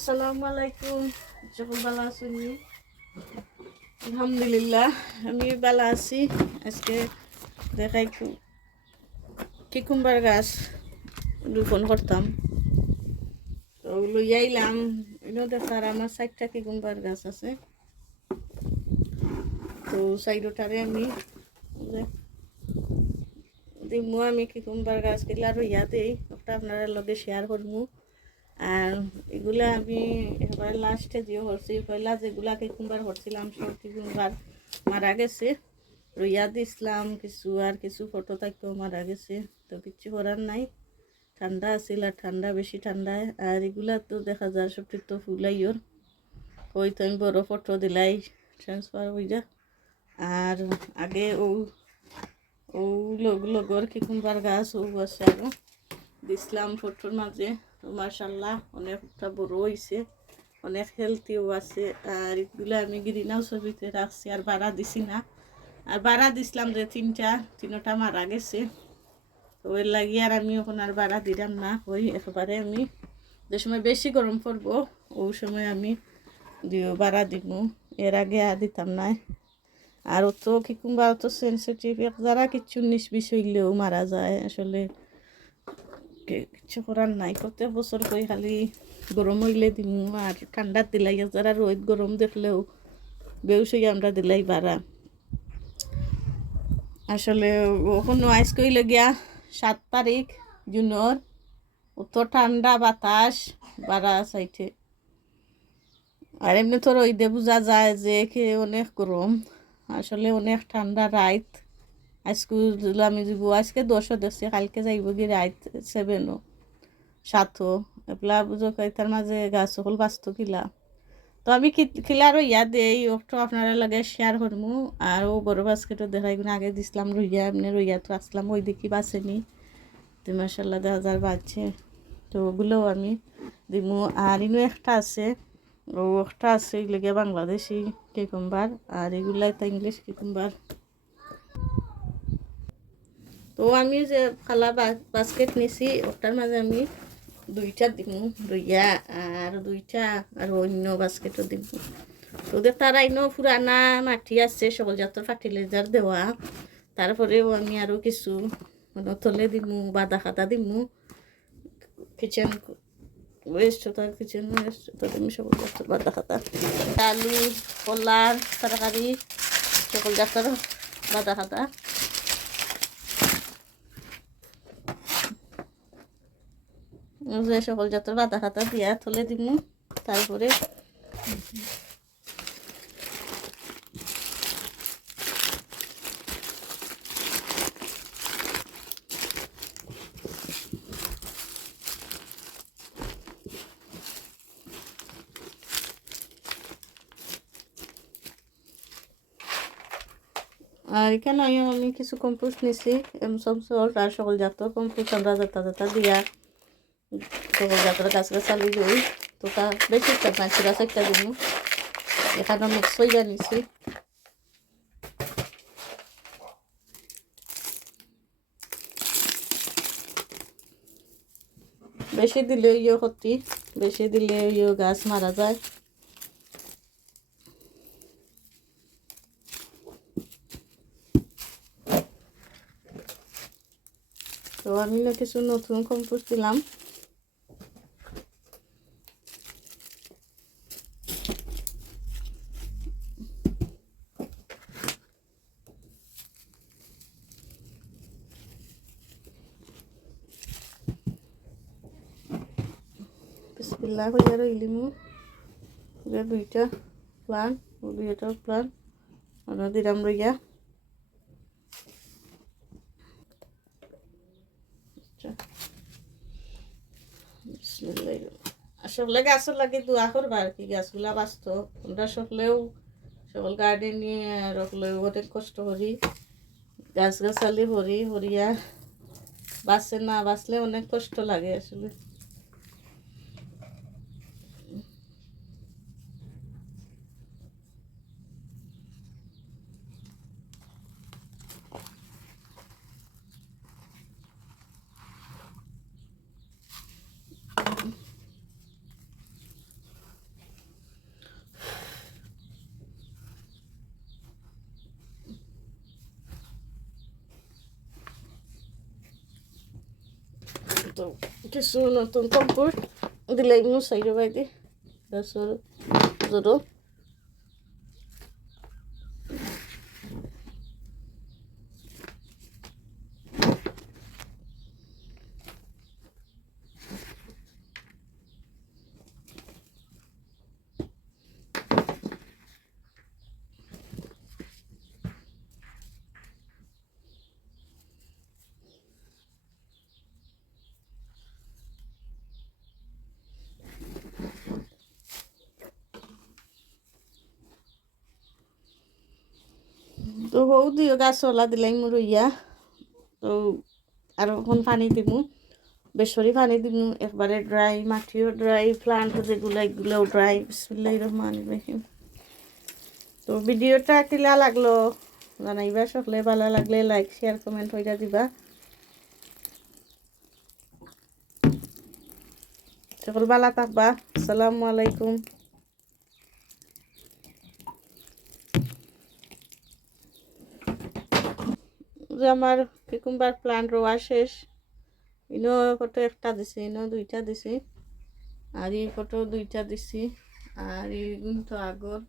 আসসালামু আলাইকুম সকল ভালো আছেন আলহামদুলিল্লাহ আমি ভালো আছি। আজকে দেখাই কিকুম্বার গাছ? রোপণ করতাম। তো লই আইলাম এনে দেখার আমার চারটা কিকুম্বার গাছ আছে? তো সাইডটারে আমি দিমু আমি কিকুম্বার গাছ কিলা রইয়া দেই। ওটা আপনারা লগে শেয়ার করব আর এগুলা আমি এবার লাস্টে যে হরছি, পয়লা যেগুলা কিকুম্বার হরছিলাম সব কিকুম্বার মারা গেছে। রইয়া দিছিলাম কিছু আর কিছু ফটো থাকতেও মারা গেছে, তো কিচ্ছু করার নাই। ঠান্ডা আছিল আর ঠান্ডা, বেশি ঠান্ডায় আর এগুলা তো দেখা যায় সব তো ফুলাইওর ওই তো আমি বড় ফটো দিলাই ট্রান্সফার হয়ে হইয়া আর আগে ও ও লগর কিকুম্বার গাছ ও আছে আরও? দিছিলাম ফটোর মাঝে। তো মার্শাল্লাহ অনেকটা বড় হয়েছে অনেক হেলথিও আছে, আর এগুলো আমি গ্রিন হাউসের ভিতরে রাখছি, আর বাড়া দিছি না। আর বাড়া দিছিলাম যে তিনটা তিনটা মারা গেছে। তো ওর লাগি আর আমি এখন আর বাড়া দিলাম না, ওই একেবারে আমি যে সময় বেশি গরম পড়ব ওই সময় আমি দিও বাড়া দিব এর আগে আর দিতাম না আর অত কিকুম্বা অত সেন্সিটিভ যারা কিছু বিশ হইলেও মারা যায়, আসলে কিছু করার নাই। কত বছর কই খালি গরম হইলে দিমু, আর ঠান্ডার দিলাই যারা রোদ গরম দেখলেও বেউস হইয়া আমরা দিলাই বাড়া। আসলে ওখানে আইস কইলে গিয়া সাত তারিখ, জুনের অত ঠান্ডা বাতাস বাড়া চাইছে আর এমনি তো রইদে বোঝা যায় যে অনেক গরম, আসলে অনেক ঠান্ডা রাইত। আজকে আমি যাব আজকে দশও দেখছি কালকে যাইব কি রাইত সেভেনও সাতও। বুঝো তার মাঝে গাছ সকল বাঁচত কিলা। তো আমি খিলার ইয়া দেই ওটা আপনারা লাগে শেয়ার করমু। আর ও বড় বাস্কেটও দেখাই গুলো আগে দিছিলাম রইয়া, এমনি রইয়া তো আসলাম ওই দেখি বাঁচেনি। তো মাসাল্লাহ দেখা হাজার বাজছে তো ওগুলোও আমি দিমু। আর ইনো একটা আছে, ও একটা আছে এগুলো বাংলাদেশি কেকুম্বার আর এগুলা ইংলিশ কেকুম্বার তো আমি যে খালা বাস্কেট নিছি, ওটার মাঝে আমি দুইটা দিব রইয়া আর দুইটা আর অন্য বাস্কেটও দিব তো তারা ইনো পুরানা মাটি আছে সকল জাতের ফার্টিলাইজার দেওয়া। তারপরেও আমি আরও কিছু তলে দিমু বাদা খাতা দিমু। কিচেন ওয়েস্ট হতো কিচেন ওয়েস্ট হতো দিমু সকল জাতের বাদা খাতা আলু, কলার, তরকারি সকল জাতের বাদা খাতা সকল জাতের বাতা খাতা দিয়া তুলে দিব তারপরে আর এখানে আমি কিছু কম্পোস্ট নিছি? এমসম সল্ট আর সকল জাত কম্পোস্ট আমরা যাতা যাতা দিয়া সকল জাতের গাছ গাছালি দিই তো বেশি একটা গাছ একটা দিন এখানে মিক্স হয়ে নিছি। বেশি দিলে ইয়ে ক্ষতি, বেশি দিলে ইয়ে গাছ মারা যায়। তো আমি না কিছু নতুন কম্পোস্ট দিলাম। বিসমিল্লাহ কইয়া রইলিমু এটা দুইটা প্লান দুইটা প্লান আমরা দিলাম রইয়া আসলে গাছের লাগে দোয়া করবা আর কি গাছগুলা বাঁচত। আমরা সকলেও সকল গার্ডেন রাখলেও অনেক কষ্ট করি গাছ গাছালি হরি হরিয়া বাঁচে না বাঁচলে অনেক কষ্ট লাগে আসলে তো কিছু নতুন কম্পোস্ট দিলাই মু সাইডে বাইদি গাছর জোরো তো হৌ দিও গাছওয়ালা দিলাই মোৰ ইয়া। তো আৰু অকণ পানী দিমু বেসরি পানি দিমু একবারে ড্রাই মাটিও ড্রাই প্লান্ট যেগুলো এগুলোও ড্রাই বিসমুল্লাহ রহমান রহিম তো ভিডিওটা কিলা লাগল? জানাইবা, সকলে ভালো লাগলে লাইক শেয়ার কমেন্ট হইয়া দিবা। সকল ভালো থাকবা। আসসালামু আলাইকুম। যে আমার কিকুম্বার প্লান্ট রোয়া শেষ। ইনো ফটো একটা দিছি, ইনো দুইটা দিছি। আর এই ফটো দুইটা দিছি। আর এই তো আগর।